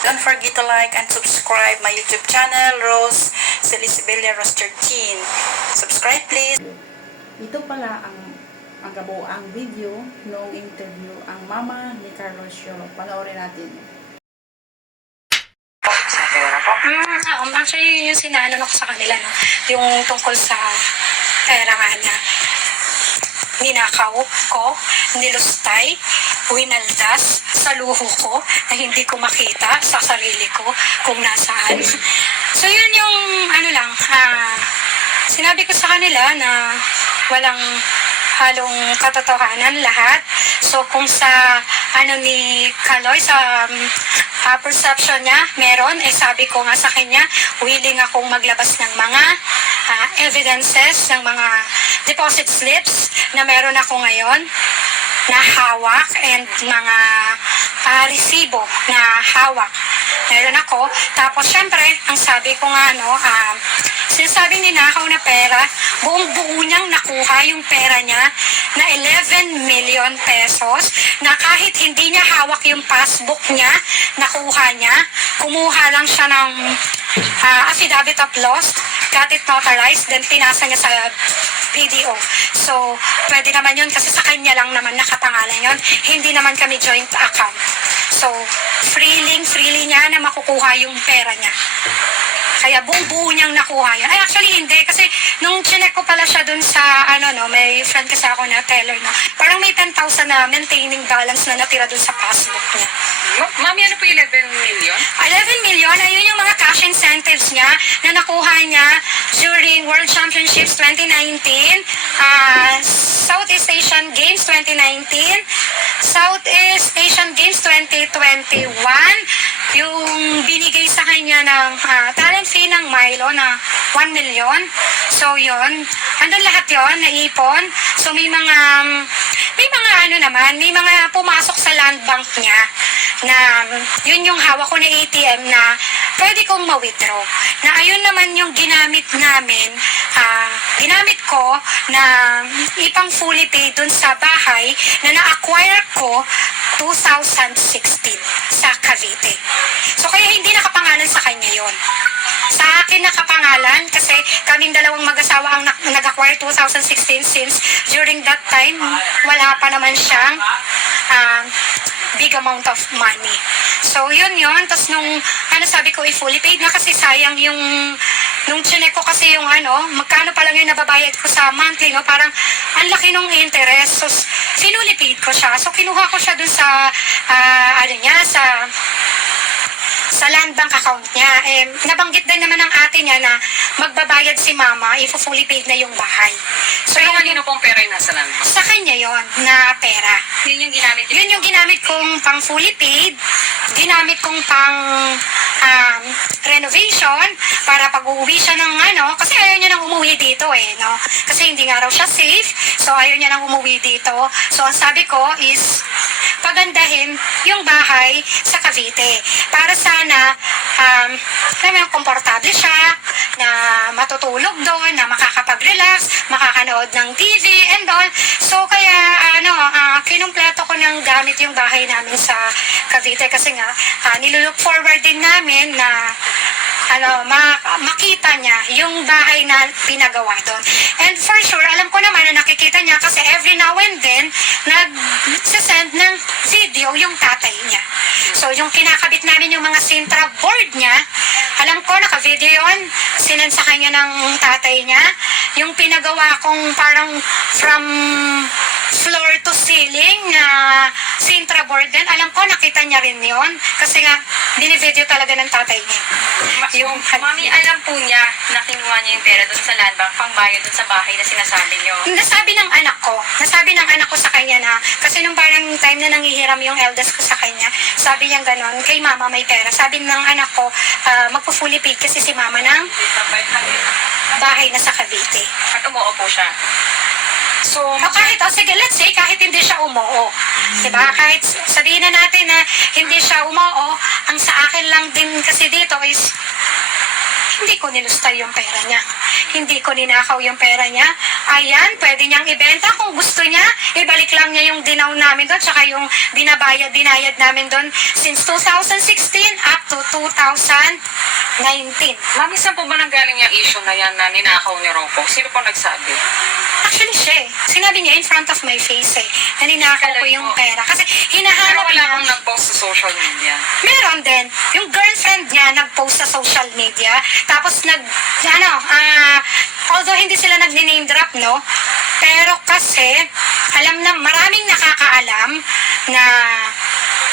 Don't forget to like and subscribe my YouTube channel, Rose Celisibelia Rose 13. Subscribe please. Ito pala ang ang kabuang video noong interview ang mama ni Carlos Show. Panoorin natin. Sa pera po. Mm, ah, um, actually, yun yung sinalo ko sa kanila, no? Yung tungkol sa pera nga na ninakaw ko, nilustay, winaldas sa luho ko na hindi ko makita sa sarili ko kung nasaan. So yun yung ano lang, ah, sinabi ko sa kanila na walang halong katotohanan lahat. So kung sa ano ni Kaloy sa um, ah, perception niya meron, eh sabi ko nga sa kanya, willing akong maglabas ng mga ah, evidences, ng mga deposit slips na meron ako ngayon na hawak and mga ah, resibo na hawak. Meron ako. Tapos, syempre, ang sabi ko nga, no, um, sinasabi ni Nakaw na pera, buong buo niyang nakuha yung pera niya na 11 million pesos na kahit hindi niya hawak yung passbook niya, nakuha niya, kumuha lang siya ng ah, affidavit of loss, got it notarized, then pinasa niya sa PDO. So, pwede naman yun kasi sa kanya lang naman nakapangalan yun. Hindi naman kami joint account. So, freeling, freely niya na makukuha yung pera niya. Kaya buong buo niyang nakuha yun. Ay, actually hindi. Kasi nung chinek ko pala siya dun sa, ano no, may friend kasi ako na teller no. Parang may 10,000 na maintaining balance na natira dun sa passbook niya. Ma- Mami, ano po 11 million? 11 million, ayun yung mga cash incentives niya na nakuha niya during World Championships 2019, ah, Southeast Asian Games 2019, Southeast Asian Games 2021, yung binigay sa kanya ng ah, talent fee ng Milo na 1 million. So yun, andun lahat yon naipon. So may mga, may mga ano naman, may mga pumasok sa land bank niya na yun yung hawak ko na ATM na pwede kong ma-withdraw. Na ayun naman yung ginamit namin, ah, ginamit ko na ipang fully paid dun sa bahay na na-acquire ko 2016 sa Cavite. So kaya hindi nakapangalan sa kanya yon. Sa akin nakapangalan kasi kaming dalawang mag-asawa ang nag-acquire 2016 since during that time wala pa naman siyang um, big amount of money. So yun yun. Tapos nung ano sabi ko i-fully paid na kasi sayang yung nung chinek ko kasi yung ano, magkano pa lang yung nababayad ko sa monthly, no? Parang ang laki nung interest. So, finally paid ko siya. So, kinuha ko siya dun sa, ah, ano niya, sa sa land bank account niya. Eh, nabanggit din naman ng ate niya na magbabayad si mama if fully paid na yung bahay. So, yung kanino pong pera yung nasa land? sa kanya yon na pera. Yun yung ginamit? Yun yung ginamit kong pang fully paid, ginamit kong pang um, renovation para pag uuwi siya ng ano, kasi ayaw niya nang umuwi dito eh, no? Kasi hindi nga raw siya safe, so ayaw niya nang umuwi dito. So ang sabi ko is, pagandahin yung bahay sa Cavite para sana um, yun, komportable siya na matutulog doon, na makakapag-relax, makakanood ng TV and all. So kaya ng gamit yung bahay namin sa Cavite kasi nga uh, nilulook forward din namin na ano, ma- makita niya yung bahay na pinagawa doon. And for sure, alam ko naman na nakikita niya kasi every now and then, nag-send ng video yung tatay niya. So, yung kinakabit namin yung mga Sintra board niya, alam ko, naka-video yun. Sinend sa kanya ng tatay niya. Yung pinagawa kong parang from floor to ceiling na Sintra board din. Alam ko, nakita niya rin yon Kasi nga, binivideo talaga ng tatay niya. Ma- Yung, Mami, alam po niya na kinuha niya yung pera doon sa land bank, pangbayad doon sa bahay na sinasabi niyo. nasabi ng anak ko, nasabi ng anak ko sa kanya na, kasi nung parang time na nanghihiram yung eldest ko sa kanya, sabi niya ganon, kay mama may pera. Sabi ng anak ko, uh, magpo-fully paid kasi si mama ng bahay na sa Cavite. At umuo po siya. So, kahit, oh, sige, let's say, kahit hindi siya umoo. Diba? Kahit sabihin na natin na hindi siya umoo, ang sa akin lang din kasi dito is, hindi ko nilustay yung pera niya. Hindi ko ninakaw yung pera niya. Ayan, pwede niyang ibenta kung gusto niya. Ibalik lang niya yung dinaw namin doon, tsaka yung binabayad, binayad namin doon since 2016 up to 2019. Mami, saan po ba nanggaling yung issue na yan na ninakaw ni Rocco? Sino po nagsabi? Sinabi niya in front of my face eh. Na ninakaw ko yung pera. Kasi Pero hinahanap wala niya. akong nag-post sa social media. Meron din. Yung girlfriend niya nag-post sa social media. Tapos nag, ano, ah, although hindi sila nag-name drop, no? Pero kasi, alam na, maraming nakakaalam na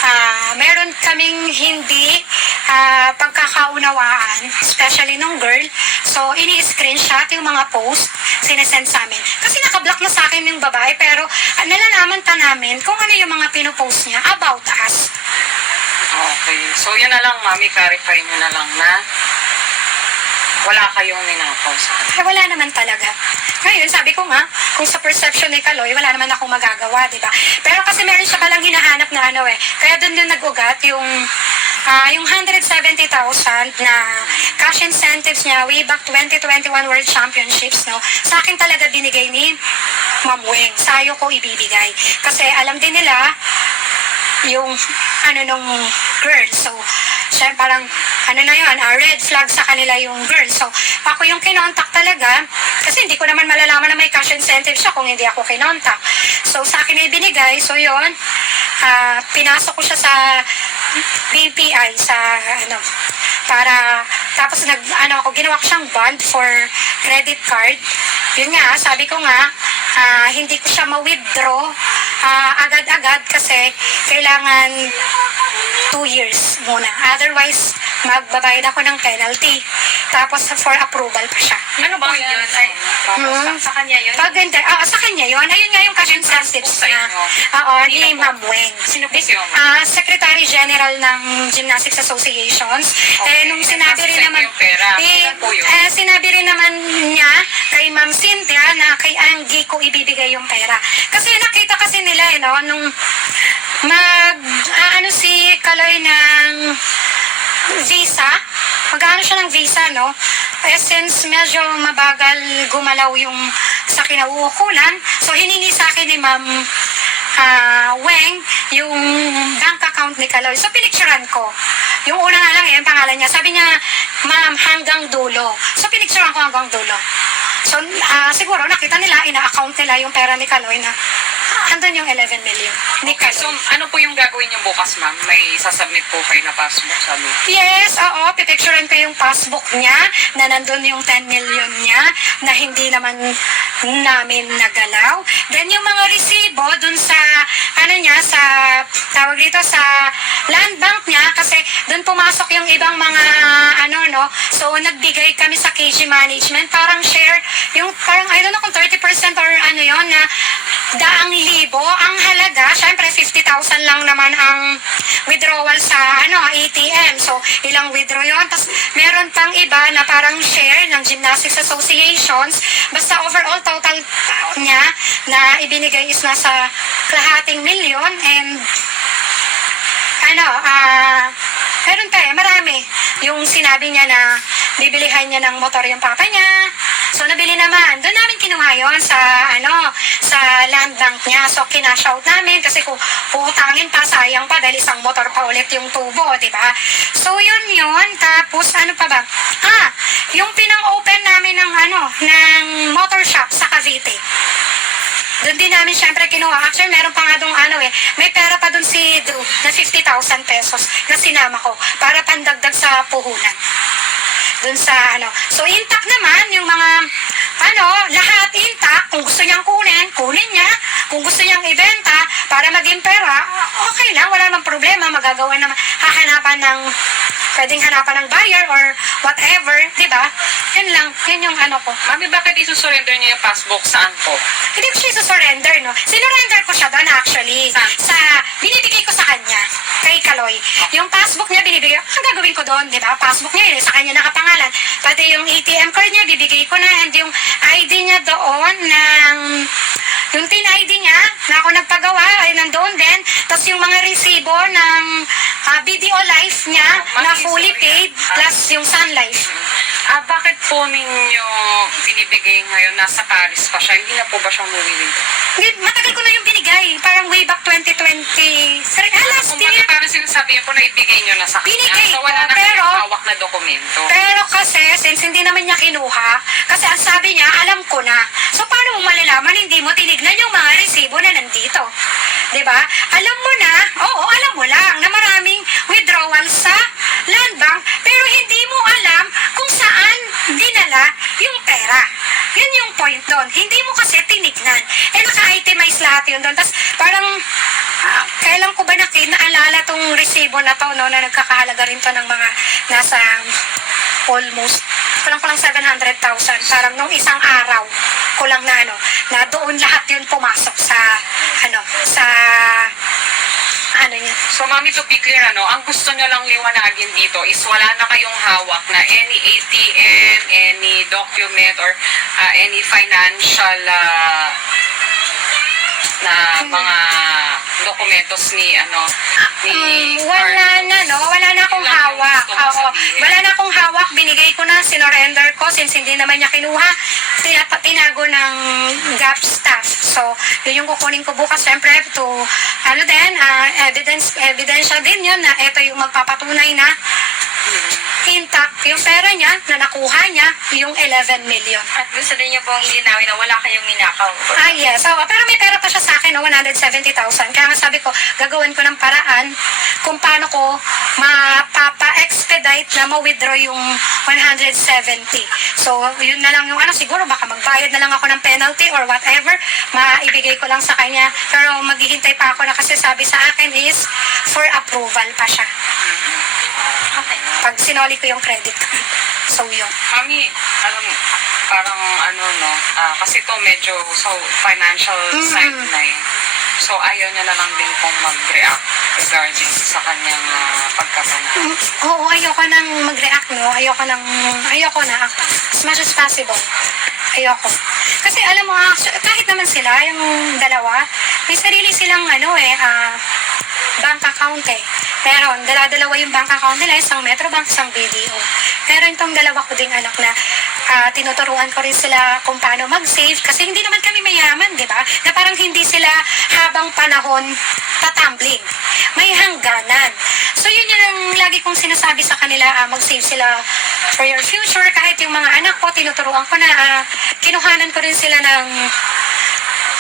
ah, meron kaming hindi ah, pagkakaunawaan, especially nung girl. So, ini-screenshot yung mga post, sinesend sa amin. Kasi nakablock na sa akin yung babae, pero ah, nalalaman pa namin kung ano yung mga pinopost niya about us. Okay. So, yun na lang, Mami. Clarify nyo na lang na wala kayong ninakaw sa akin. Ay, wala naman talaga. Ngayon, sabi ko nga, kung sa perception ni Kaloy, wala naman akong magagawa, di ba? Pero kasi meron siya palang hinahanap na ano eh. Kaya doon din nag-ugat yung ah, yung 170,000 na cash incentives niya way back 2021 World Championships, no? Sa akin talaga binigay ni Ma'am Weng. Sayo ko ibibigay. Kasi alam din nila, yung ano nung girl. So, siya parang ano na yun, ah, red flag sa kanila yung girl. So, ako yung kinontak talaga kasi hindi ko naman malalaman na may cash incentive siya kung hindi ako kinontak. So, sa akin ay binigay. So, yun, ah, pinasok ko siya sa BPI sa ano para tapos nag ano ako ginawa ko siyang bond for credit card. Yun nga sabi ko nga ah, hindi ko siya ma-withdraw ah, agad-agad kasi kailangan 2 years muna. Otherwise magbabayad ako ng penalty tapos for approval pa siya Ano ba yun? Ay, Hmm. sa, sa kanya yun? pag hindi, ah, sa kanya yun, ayun nga yung cash incentives na, oo, ni? Ma'am Wen. Sino po Ma'am? Ah, Secretary General ng Gymnastics Associations. Okay. Eh, nung sinabi rin naman, eh, yun? eh, sinabi rin naman niya kay Ma'am Cynthia na kay Angie ko ibibigay yung pera. Kasi nakita kasi nila, eh, no, nung mag, ah, ano si Kaloy ng visa, magkano siya ng visa, no? Eh, since medyo mabagal gumalaw yung sa kinauukulan, so hiningi sa akin ni Ma'am ah, Weng yung bank account ni Kaloy. So, pinicturean ko. Yung una nga lang, eh, ang pangalan niya. Sabi niya, ma'am, hanggang dulo. So, pinicturean ko hanggang dulo. So, ah, siguro nakita nila, ina-account nila yung pera ni Kaloy na andun yung 11 million ni Okay, so ano po yung gagawin niyo bukas, ma'am? May sasubmit po kayo na passport, sabi. Yes, oo, pipicturean ko yung passbook niya na nandun yung 10 million niya na hindi naman namin nagalaw. Then yung mga resibo dun sa, ano niya, sa, tawag dito, sa land bank niya kasi dun pumasok yung ibang mga, ano, no, so nagbigay kami sa KG Management, parang share, yung parang, I don't know kung 30% or ano yon na daang libo ang halaga, syempre 50,000 lang naman ang withdrawal sa ano ATM. So, ilang withdraw yun. Tapos, meron pang iba na parang share ng Gymnastics Associations. Basta overall total niya na ibinigay is nasa kalahating milyon and ano, ah, meron pa eh, marami. Yung sinabi niya na bibilihan niya ng motor yung papa niya. So, nabili naman. Doon namin kinuha yun sa, ano, sa land bank niya. So, kinashout namin kasi kung putangin pa, sayang pa dahil isang motor pa ulit yung tubo, di ba? So, yun yun. Tapos, ano pa ba? Ah, yung pinang-open namin ng, ano, ng motor shop sa Cavite. Doon din namin syempre kinuha. Actually, meron pa nga doon ano eh. May pera pa doon si Drew na 50,000 pesos na sinama ko para pandagdag sa puhunan. Doon sa ano. So, intact naman yung mga ano, lahat intact. Kung gusto niyang kunin, kunin niya. Kung gusto niyang ibenta para maging pera, okay lang. Wala namang problema. Magagawa naman, hahanapan ng pwedeng hanapan ng buyer or whatever, di ba? Yun lang, yun yung ano ko. Mami, bakit isusurrender niyo yung passbook? Saan po? Hindi ko siya surrender, no? Sinurrender ko siya doon actually. Saan? Sa, binibigay ko sa kanya, kay Kaloy. Yung passbook niya, binibigay ko. Ang gagawin ko doon, di ba? Passbook niya, yun, sa kanya nakapangalan. Pati yung ATM card niya, bibigay ko na. And yung ID niya doon ng yung tin ID niya na ako nagpagawa ay nandoon din. Tapos yung mga resibo ng ah, BDO Life niya na fully paid plus yung Sun Life. Ah, bakit po ninyo binibigay ngayon? Nasa Paris pa siya. Hindi na po ba siya umuwi dito? Hindi, matagal ko na yung binigay. Parang way back 2023. Ah, last Kung year. parang sinasabi niyo po na ibigay niyo na sa kanya. Binigay so wala ko, na pero- hawak na dokumento. Pero kasi, since hindi naman niya kinuha, kasi ang sabi niya, alam ko na. So, paano mo malalaman hindi mo tinignan yung mga resibo na nandito? 'Di ba? Alam mo na, oo, alam mo lang na maraming withdrawal sa yung pera. Yun yung point doon. Hindi mo kasi tinignan. Eh, naka-itemize lahat yun doon. Tapos, parang, ah, kailan ko ba naki, naalala tong resibo na to, no, na nagkakahalaga rin to ng mga nasa almost kulang kulang 700,000 parang nung isang araw kulang na ano na doon lahat yun pumasok sa ano sa ano yun So, mami, to be clear, ano, ang gusto nyo lang liwanagin dito is wala na kayong hawak na any ATM, any document, or ah, any financial ah, na mga dokumentos ni, ano, ni Um, wala na, no? Wala na akong hawak. sabihin. Wala hawak. Binigay ko na, sinorender ko since hindi naman niya kinuha. Tinago ng GAP staff. So, yun yung kukunin ko bukas. Siyempre, to, ano din, ah, evidence, evidential din yun na ito yung magpapatunay na intact yung pera niya na nakuha niya yung 11 million. At gusto din niyo pong ilinawin na wala kayong ninakaw. Ah, yes. Oo, pero may pera pa siya sa akin, no, 170,000. Kaya nga sabi ko, gagawin ko ng paraan kung paano ko mapapa-expedite na ma-withdraw yung 170. So, yun na lang yung ano, siguro baka magbayad na lang ako ng penalty or whatever, maibigay ko lang sa kanya. Pero maghihintay pa ako na kasi sabi sa akin is for approval pa siya. Okay. Pag sinoli ko yung credit card. So, yun. Mami, alam, parang ano, no, ah, kasi to medyo so financial side na eh. So, ayaw niya na lang din pong mag-react regarding sa kanyang uh, pagkapanalo. Mm, Oo, ayoko nang mag-react, no? Ayoko nang, ayoko na, as much as possible. Ayoko. Kasi alam mo, actu- kahit naman sila, yung dalawa, may sarili silang, ano eh, ah, bank account eh. Meron, dala-dalawa yung bank account nila, isang Metrobank, isang BDO. Meron itong dalawa ko ding anak na ah, tinuturuan ko rin sila kung paano mag-save kasi hindi naman kami mayaman, di ba? Na parang hindi sila habang panahon tatumbling. May hangganan. So yun yun ang lagi kong sinasabi sa kanila, ah, mag-save sila for your future. Kahit yung mga anak ko, tinuturuan ko na, ah, kinuhanan ko rin sila ng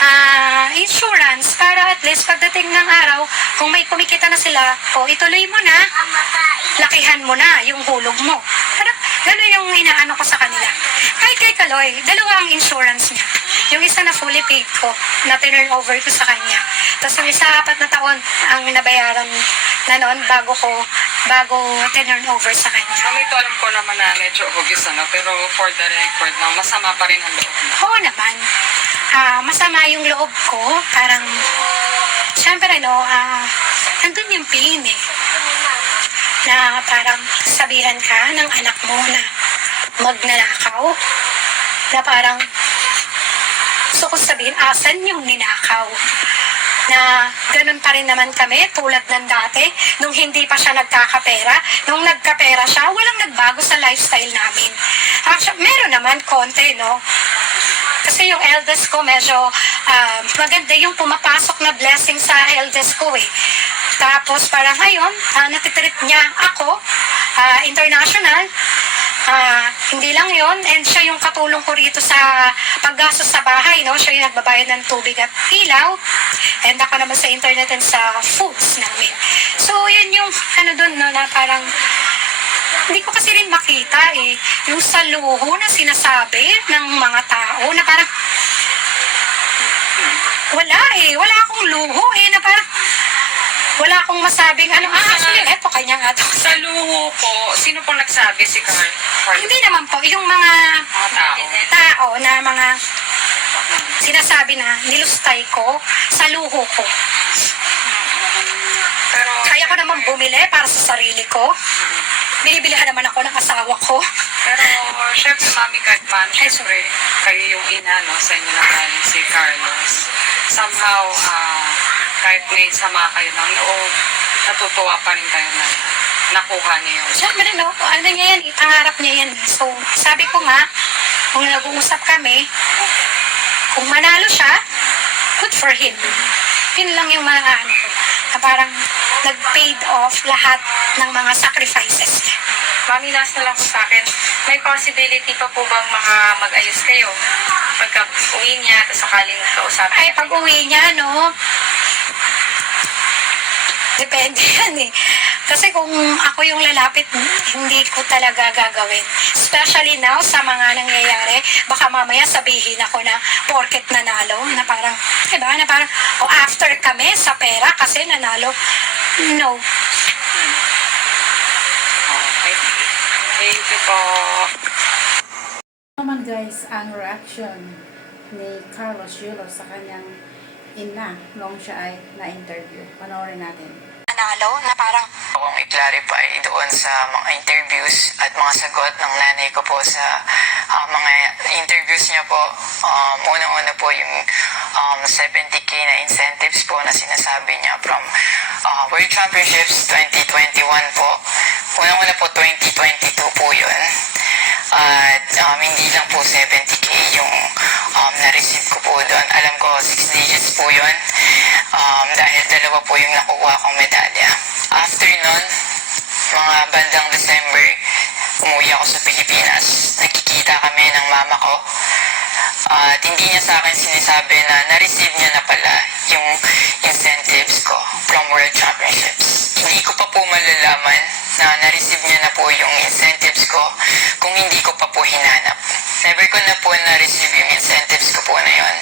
ah, insurance para at least pagdating ng araw, kung may kumikita na sila, o ituloy mo na, lakihan mo na yung hulog mo. Parang gano'n yung inaano ko sa kanila. Kahit kay Kaloy, dalawa ang insurance niya. Yung isa na fully paid ko, na turn over ko sa kanya. Tapos yung isa, apat na taon ang nabayaran na noon bago ko, bago turn over sa kanya. Mami, ito alam ko naman na medyo obvious, ano, pero for the record, no, masama pa rin ang loob. Oo naman. Ah, masama yung loob ko. Parang, syempre, no, ah, andun yung pain eh. Na parang sabihan ka ng anak mo na magnanakaw. Na parang, gusto ko sabihin, asan yung ninakaw? na ganun pa rin naman kami tulad ng dati nung hindi pa siya nagkakapera nung nagkapera siya walang nagbago sa lifestyle namin actually meron naman konti no kasi yung eldest ko medyo ah, maganda yung pumapasok na blessing sa eldest ko eh. Tapos parang ngayon, uh, natitrip niya ako, ah, international, Ah, hindi lang yon and siya yung katulong ko rito sa paggastos sa bahay, no? Siya yung nagbabayad ng tubig at ilaw, and ako naman sa internet and sa foods namin. So, yun yung ano dun, no, na parang hindi ko kasi rin makita eh, yung sa luho na sinasabi ng mga tao na parang wala eh, wala akong luho eh, na parang wala akong masabing ano, ah, actually, eto, kanya nga to. Sa luho po, sino pong nagsabi si Carl? Carl? Hindi naman po, yung mga Mga tao. tao na mga sinasabi na nilustay ko sa luho ko. Pero, Kaya ko naman bumili para sa sarili ko. Binibilihan naman ako ng asawa ko. pero, syempre, mami, kahit paano, syempre, kayo yung ina, no, sa inyo na galing si Carlos. Somehow, ah, kahit may sama kayo ng loob, natutuwa pa rin kayo na nakuha niya yun. Siyempre, no, ano niya yan, pangarap niya yan. So, sabi ko nga, kung nag-uusap kami, kung manalo siya, good for him. Yun lang yung mga ano ko, na parang nag-paid off lahat ng mga sacrifices niya. Mami, last na lang po sa akin, may possibility pa po bang maka mag-ayos kayo? Pagka uwi niya, tapos sakaling kausapin. Ay, pag uwi niya, no, depende yan eh. Kasi kung ako yung lalapit, hindi ko talaga gagawin. Especially now, sa mga nangyayari, baka mamaya sabihin ako na porket nanalo, na parang, diba, na parang, o after kami sa pera kasi nanalo. No. Okay. Thank you po. naman guys ang reaction ni Carlos Yulo sa kanyang ina nung siya ay na-interview. Panoorin natin. Nanalo, na parang, akong i-clarify doon sa mga interviews at mga sagot ng nanay ko po sa ah, mga interviews niya po. Um, Unang-una po yung um, 70k na incentives po na sinasabi niya from ah, World Championships 2021 po. Unang-una po 2022 po yun. At um, hindi lang po 70k yung um, na-receive ko po doon. Alam ko 6 digits po yun. Um, dahil dalawa po yung nakuha kong medalya. After nun, mga bandang December, umuwi ako sa Pilipinas. Nagkikita kami ng mama ko. At hindi niya sa akin sinasabi na na-receive niya na pala yung incentives ko from World Championships. Hindi ko pa po malalaman na na-receive niya na po yung incentives ko kung hindi ko pa po hinanap. Never ko na po na-receive yung incentives ko po na yon.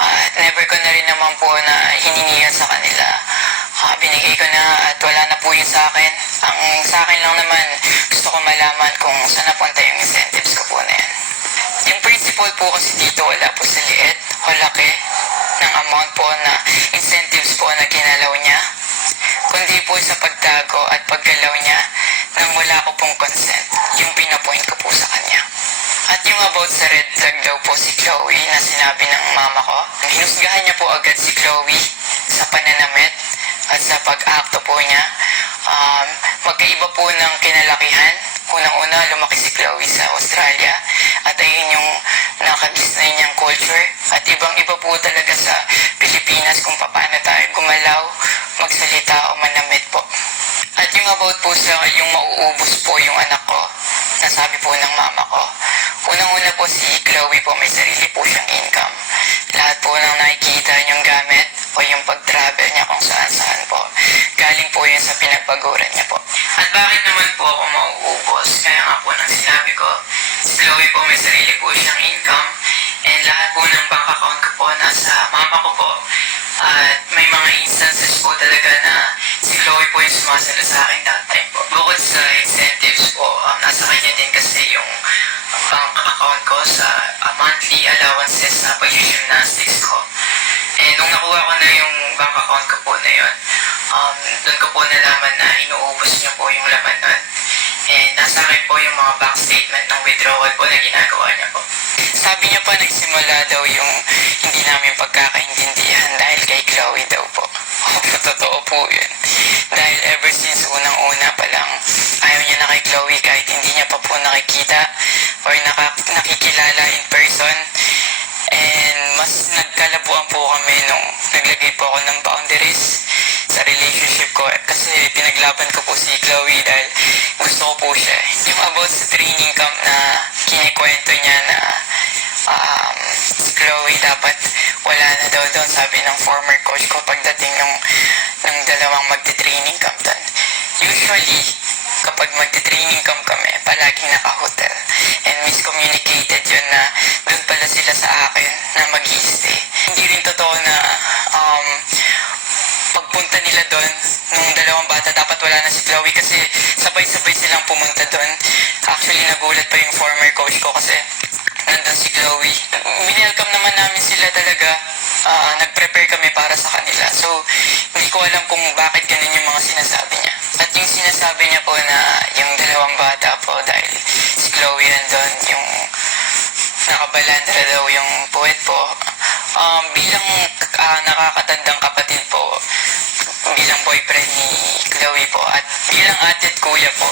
At never ko na rin naman po na hiningi yun sa kanila. Ah, binigay ko na at wala na po yun sa akin. Ang sa akin lang naman, gusto ko malaman kung saan napunta yung incentives ko po na yan. Yung principal po kasi dito wala po sa liit o laki ng amount po na incentives po na ginalaw niya. Kundi po sa pagtago at paggalaw niya nang wala ko pong consent, yung pinapoint ko po sa kanya. At yung about sa red flag daw po si Chloe na sinabi ng mama ko, hinusgahan niya po agad si Chloe sa pananamit at sa pag-acto po niya. Um, magkaiba po ng kinalakihan. Unang-una, lumaki si Chloe sa Australia at ayun yung nakadisnay niyang culture. At ibang-iba po talaga sa Pilipinas kung paano tayo gumalaw, magsalita o manamit po. At yung about po sa yung mauubos po yung anak ko, nasabi po ng mama ko. Unang-una po si Chloe po may sarili po siyang income. Lahat po ng nakikita niyong gamit o yung pag-travel niya kung saan-saan po. Galing po yun sa pinagpaguran niya po. At bakit naman po ako mauubos? Kaya nga po nang sinabi ko, Chloe po may sarili po siyang income and lahat po ng bank account ko po nasa mama ko po. At may mga instances po talaga na si Chloe po yung sumasalo sa akin that time po. Bukod sa incentives po, um, nasa kanya din kasi yung bank account ko sa uh, monthly allowances sa pag-gymnastics ko. And nung nakuha ko na yung bank account ko po na yun, um, doon ko po nalaman na inuubos niya po yung laman nun. And nasa akin po yung mga bank statement ng withdrawal po na ginagawa niya po. Sabi niya pa nagsimula daw yung hindi namin pagkakaintindihan dahil kay Chloe daw po. Opo, totoo po yun. Dahil ever since unang-una pa lang, ayaw niya na kay Chloe kahit hindi niya pa po nakikita or naka, nakikilala in person. And mas nagkalabuan po kami nung naglagay po ako ng boundaries sa relationship ko kasi pinaglaban ko po si Chloe dahil gusto ko po siya. Yung about sa training camp na kinikwento niya na um, si Chloe dapat wala na daw doon sabi ng former coach ko pagdating ng, ng dalawang magte-training camp doon. Usually, kapag magte-training camp kami, palaging naka-hotel. Nila doon nung dalawang bata, dapat wala na si Chloe kasi sabay-sabay silang pumunta doon. Actually, nagulat pa yung former coach ko kasi nandun si Chloe. Winelcome naman namin sila talaga. Ah, nag-prepare kami para sa kanila. So, hindi ko alam kung bakit ganun yung mga sinasabi niya. At yung sinasabi niya po na yung dalawang bata po dahil si Chloe nandun, yung nakabalandra daw yung poet po. Um, bilang ah, nakakatandang kapatid po, bilang boyfriend ni Chloe po at bilang ate at kuya po.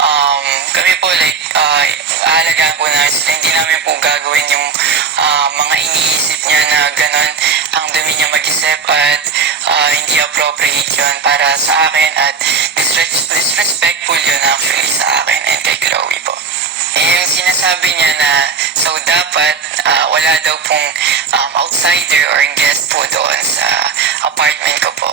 Um, kami po like uh, aalagaan po na sila. Hindi namin po gagawin yung ah, mga iniisip niya na ganon ang dumi niya mag-isip at ah, hindi appropriate yun para sa akin at disres- disrespectful yun actually sa akin and kay Chloe po. Yung sinasabi niya na so dapat ah, wala daw pong um, outsider or guest po doon sa apartment ko po.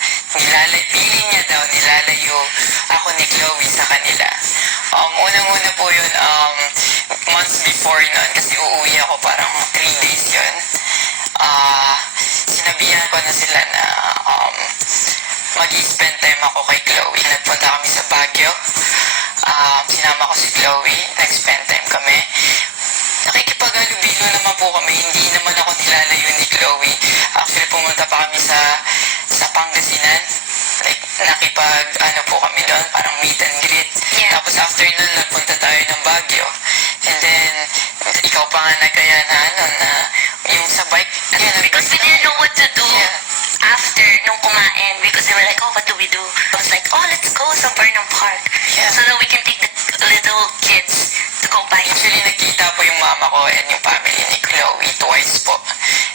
nilalay, feeling niya daw nilalayo ako ni Chloe sa kanila. Um, unang-una po yun, um, months before nun, kasi uuwi ako parang 3 days yun. Ah, sinabihan ko na sila na um, mag-spend time ako kay Chloe. Nagpunta kami sa Baguio. Um, sinama ko si Chloe. Nag-spend time kami. Nakikipag-alubilo naman po kami. Hindi naman ako nilalayo ni Chloe. Actually, pumunta pa kami sa sa Pangasinan. Like, nakipag, ano po kami doon, parang meet and greet. Yeah. Tapos after nun, nagpunta tayo ng Baguio. And then, ikaw pa nga na kaya na, ano, na, yung sa bike, yun, Because we didn't know what to do Yeah. after nung kumain because they were like, oh, what do we do? I was like, oh, let's go sa Burnham Park Yeah. so that we can take the Actually, nagkita po yung mama ko and yung family ni Chloe twice po.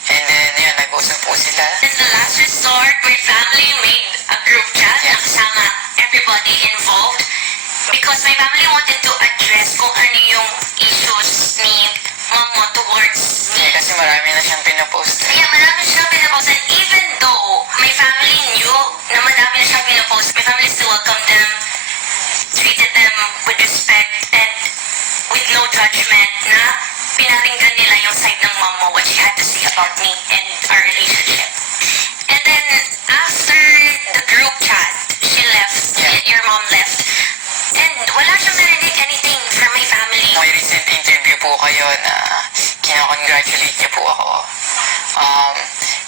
And then, yun, nag-usap po sila. In the last resort, my family made a group chat na kasama everybody involved because my family wanted to address kung ano yung issues ni mama towards me. Yeah, kasi marami na siyang pinapost. Yeah, marami siyang pinapost. And even though my family knew na madami na siyang pinapost, my family still welcomed them, judgment na pinaringgan nila yung side ng mom mo, what she had to say about me and our relationship. And then, after the group chat, she left, Yeah. your mom left, and wala siyang narinig anything from my family. May recent interview po kayo na kinakongratulate niyo po ako. Um,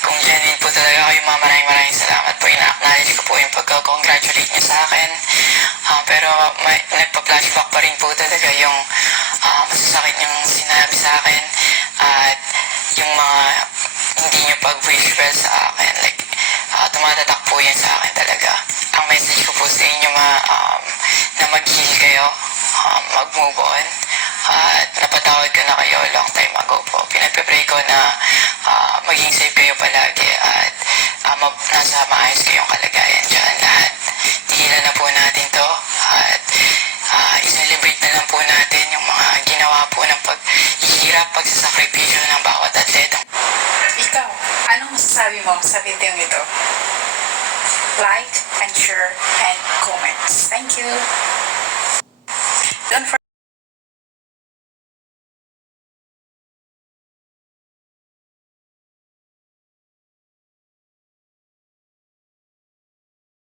kung genuine po talaga kayo, ma'am, maraming maraming salamat po. Ina-acknowledge ko po yung pagka-congratulate niyo sa akin. Ah, pero may, nagpa-flashback pa rin po talaga yung ah, masasakit niyong sinabi sa akin at yung mga hindi niyo pag-wish well sa akin. Like, ah, tumatatak po yan sa akin talaga. Ang message ko po sa inyo, ma, um, na mag-heal kayo, um, mag-move on. At napatawad ko na kayo long time ago po. Pinagpipray ko na ah, maging safe kayo palagi at ah, ma- nasa maayos kayong kalagayan dyan lahat. Tigilan na po natin to at ah, i-celebrate na lang po natin yung mga ginawa po ng paghihirap, pagsasakripisyo ng bawat atleta. Ikaw, anong masasabi mo sa video ito? Like and share and comments. Thank you. Don't forget